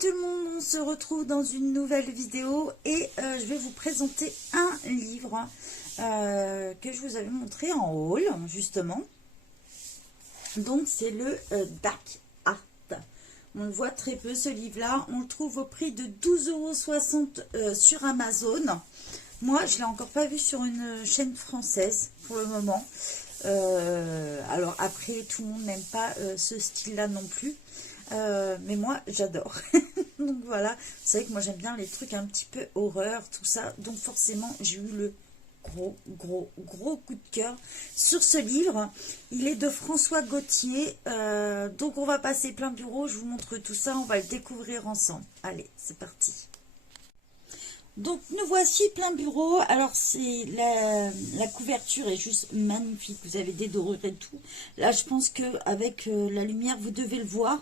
tout le monde, on se retrouve dans une nouvelle vidéo et je vais vous présenter un livre que je vous avais montré en haul justement. Donc c'est le Dark Art. On le voit très peu ce livre-là, on le trouve au prix de 12,60 € sur Amazon. Moi je ne l'ai encore pas vu sur une chaîne française pour le moment. Alors après tout le monde n'aime pas ce style-là non plus. Mais moi j'adore. Donc voilà, vous savez que moi j'aime bien les trucs un petit peu horreur, tout ça. Donc forcément j'ai eu le gros coup de cœur sur ce livre. Il est de François Gauthier. Donc on va passer plein bureau, je vous montre tout ça, on va le découvrir ensemble. Allez, c'est parti. Donc nous voici plein bureau. Alors c'est la couverture est juste magnifique. Vous avez des dorures et tout. Là je pense que avec la lumière vous devez le voir.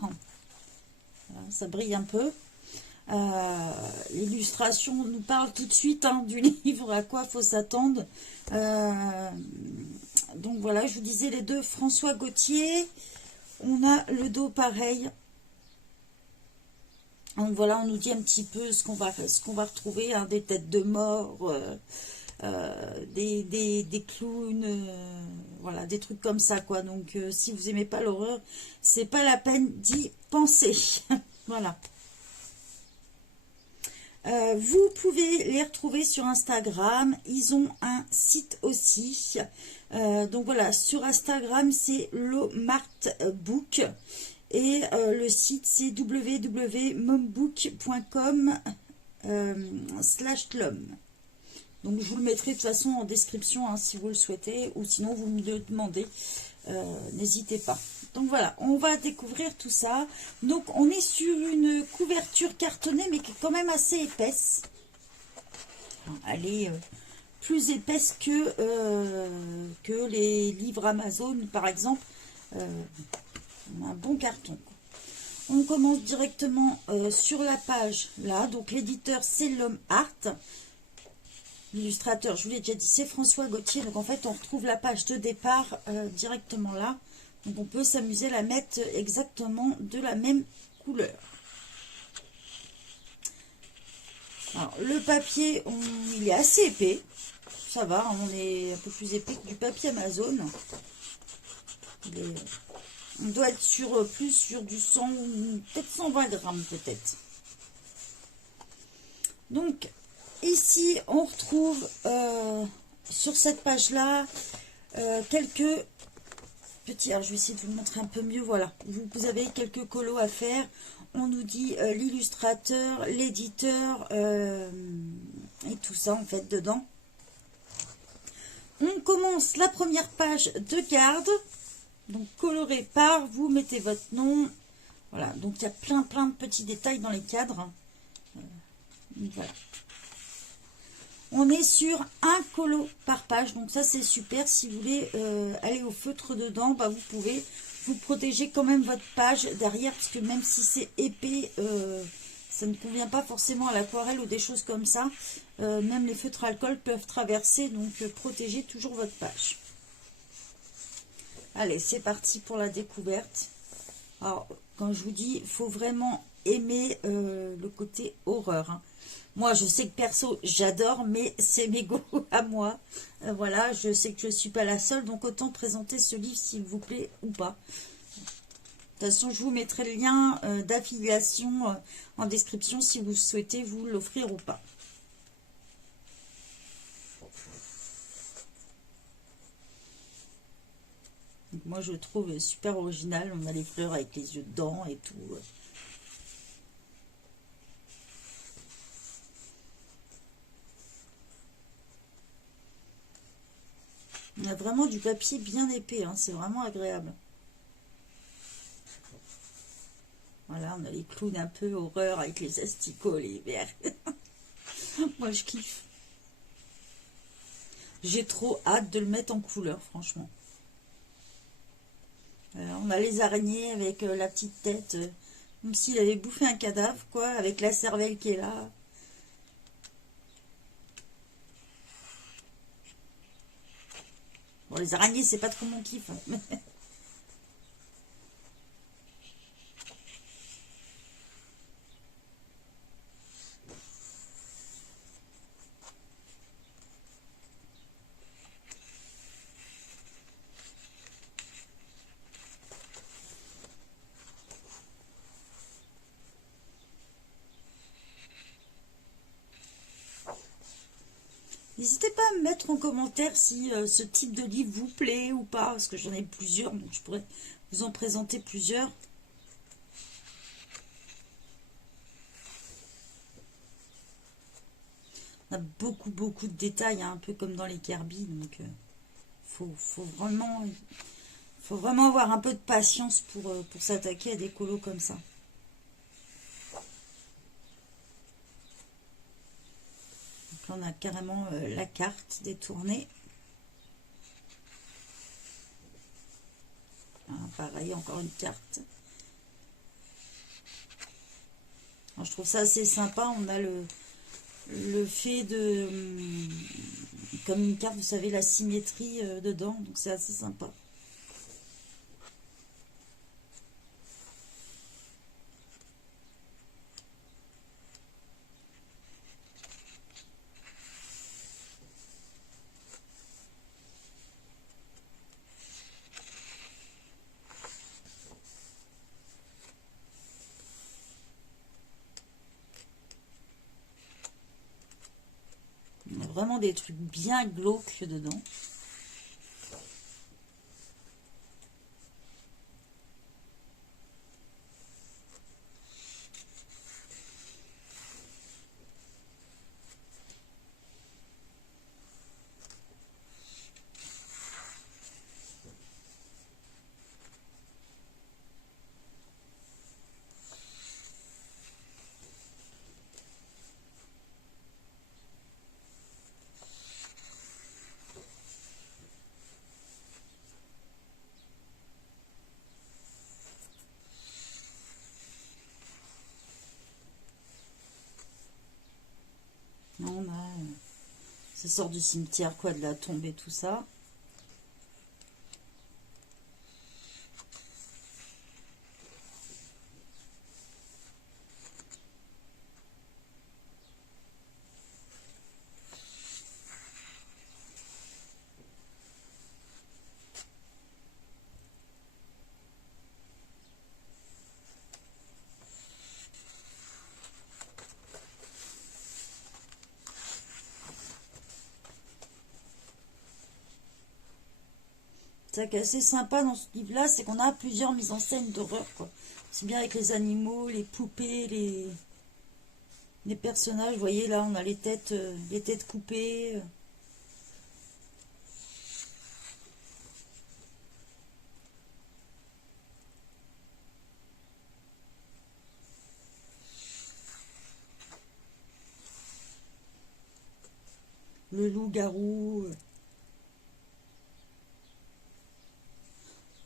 Voilà, ça brille un peu. L'illustration nous parle tout de suite du livre, à quoi faut s'attendre. Donc voilà, je vous disais les deux François Gauthier. On a le dos pareil. Donc voilà, on nous dit un petit peu ce qu'on va retrouver, des têtes de mort, des clowns, voilà, des trucs comme ça quoi. Donc si vous aimez pas l'horreur, c'est pas la peine d'y penser. Voilà. Vous pouvez les retrouver sur Instagram. Ils ont un site aussi. Donc voilà, sur Instagram c'est lomartbook. Et le site c'est www.mombook.com/lom. Donc je vous le mettrai de toute façon en description si vous le souhaitez, ou sinon vous me le demandez, n'hésitez pas. Donc voilà, on va découvrir tout ça. Donc on est sur une couverture cartonnée mais qui est quand même assez épaisse. Elle est plus épaisse que les livres Amazon par exemple. Un bon carton. On commence directement sur la page là. Donc l'éditeur c'est L'Homme Art. L'illustrateur, je vous l'ai déjà dit, c'est François Gauthier. Donc en fait on retrouve la page de départ directement là. Donc on peut s'amuser à la mettre exactement de la même couleur. Alors le papier, il est assez épais. Ça va, on est un peu plus épais que du papier Amazon. On doit être plus sur du 100, peut-être 120 grammes peut-être. Donc ici on retrouve sur cette page là quelques petits, alors je vais essayer de vous montrer un peu mieux. Voilà, vous avez quelques colos à faire. On nous dit l'illustrateur, l'éditeur et tout ça en fait dedans. On commence la première page de garde. Donc coloré par, vous mettez votre nom. Voilà, donc il y a plein de petits détails dans les cadres. Voilà. On est sur un colo par page, donc ça c'est super. Si vous voulez aller au feutre dedans, vous pouvez vous protéger quand même votre page derrière, parce que même si c'est épais, ça ne convient pas forcément à l'aquarelle ou des choses comme ça. Même les feutres alcool peuvent traverser, donc protégez toujours votre page. Allez, c'est parti pour la découverte. Alors, quand je vous dis, il faut vraiment aimer le côté horreur. Moi, je sais que perso, j'adore, mais c'est mes goûts à moi. Voilà, je sais que je ne suis pas la seule, donc autant présenter ce livre, s'il vous plaît, ou pas. De toute façon, je vous mettrai le lien d'affiliation en description si vous souhaitez vous l'offrir ou pas. Donc moi je le trouve super original, on a les fleurs avec les yeux dedans et tout. On a vraiment du papier bien épais, c'est vraiment agréable. Voilà, on a les clowns un peu horreur avec les asticots, les verres. Moi je kiffe. J'ai trop hâte de le mettre en couleur, franchement. On a les araignées avec la petite tête, comme s'il avait bouffé un cadavre, quoi, avec la cervelle qui est là. Bon, les araignées, c'est pas trop mon kiff. N'hésitez pas à me mettre en commentaire si ce type de livre vous plaît ou pas, parce que j'en ai plusieurs, donc je pourrais vous en présenter plusieurs. On a beaucoup de détails, hein, un peu comme dans les Kirby, donc faut vraiment avoir un peu de patience pour s'attaquer à des colos comme ça. Donc là, on a carrément la carte détournée. Ah, pareil, encore une carte. Alors, je trouve ça assez sympa. On a le fait de... comme une carte, vous savez, la symétrie dedans. Donc c'est assez sympa. On a vraiment des trucs bien glauques dedans. On a... ça sort du cimetière, quoi, de la tombe et tout ça. Ça qui est assez sympa dans ce livre-là, c'est qu'on a plusieurs mises en scène d'horreur, quoi. C'est bien avec les animaux, les poupées, les personnages. Vous voyez, là, on a les têtes coupées. Le loup-garou.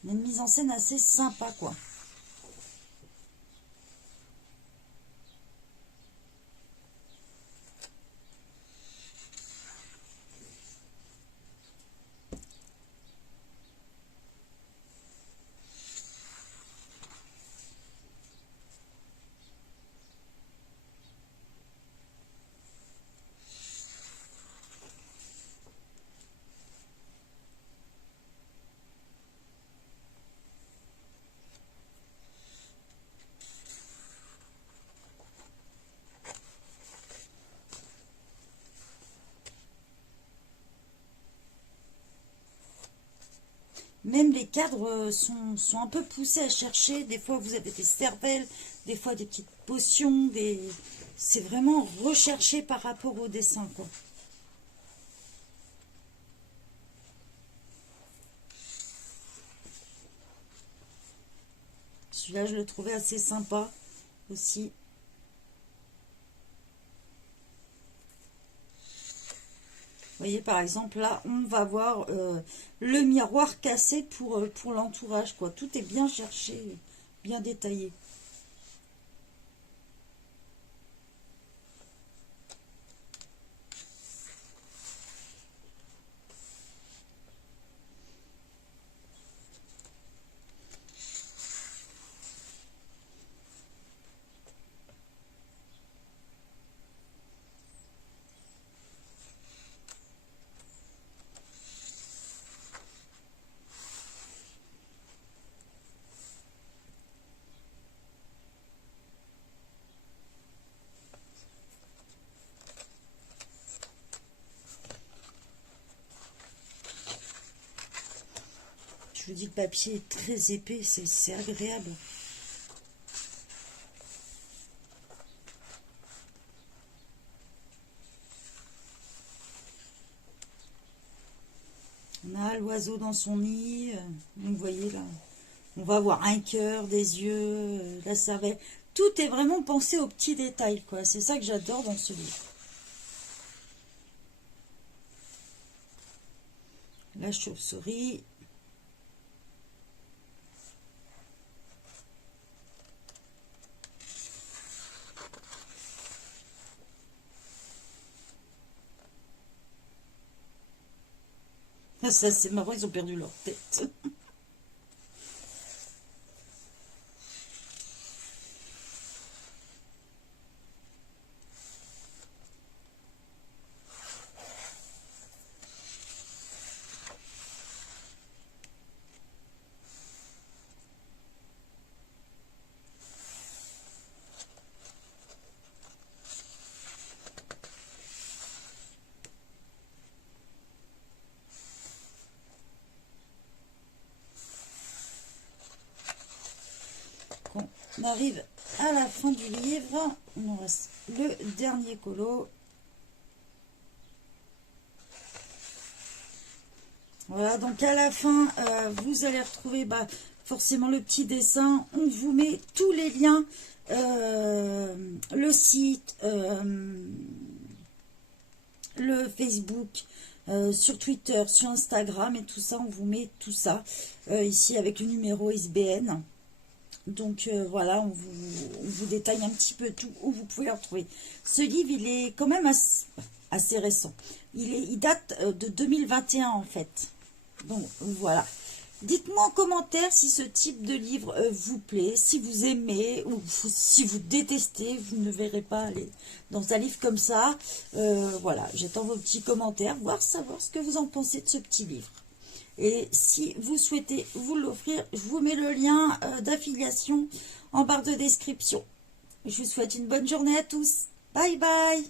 Une mise en scène assez sympa, quoi. Même les cadres sont un peu poussés à chercher. Des fois, vous avez des cervelles, des fois des petites potions. C'est vraiment recherché par rapport au dessin, quoi. Celui-là, je le trouvais assez sympa aussi. Vous voyez, par exemple, là, on va voir le miroir cassé pour l'entourage, quoi. Tout est bien cherché, bien détaillé. vous dis, le papier est très épais, c'est agréable. On a l'oiseau dans son nid. Vous voyez là, on va avoir un cœur, des yeux, la cervelle. Tout est vraiment pensé aux petits détails, quoi. C'est ça que j'adore dans ce livre. La chauve-souris. Ça, c'est marrant, ils ont perdu leur tête. On arrive à la fin du livre. Il nous reste le dernier colo. Voilà, donc à la fin, vous allez retrouver forcément le petit dessin. On vous met tous les liens, le site, le Facebook, sur Twitter, sur Instagram et tout ça. On vous met tout ça ici avec le numéro ISBN. Donc voilà, on vous détaille un petit peu tout où vous pouvez le retrouver. Ce livre, il est quand même assez récent. Il date de 2021 en fait. Donc voilà. Dites-moi en commentaire si ce type de livre vous plaît, si vous aimez ou si vous détestez. Vous ne verrez pas aller dans un livre comme ça. Voilà, j'attends vos petits commentaires, savoir ce que vous en pensez de ce petit livre. Et si vous souhaitez vous l'offrir, je vous mets le lien d'affiliation en barre de description. Je vous souhaite une bonne journée à tous. Bye bye.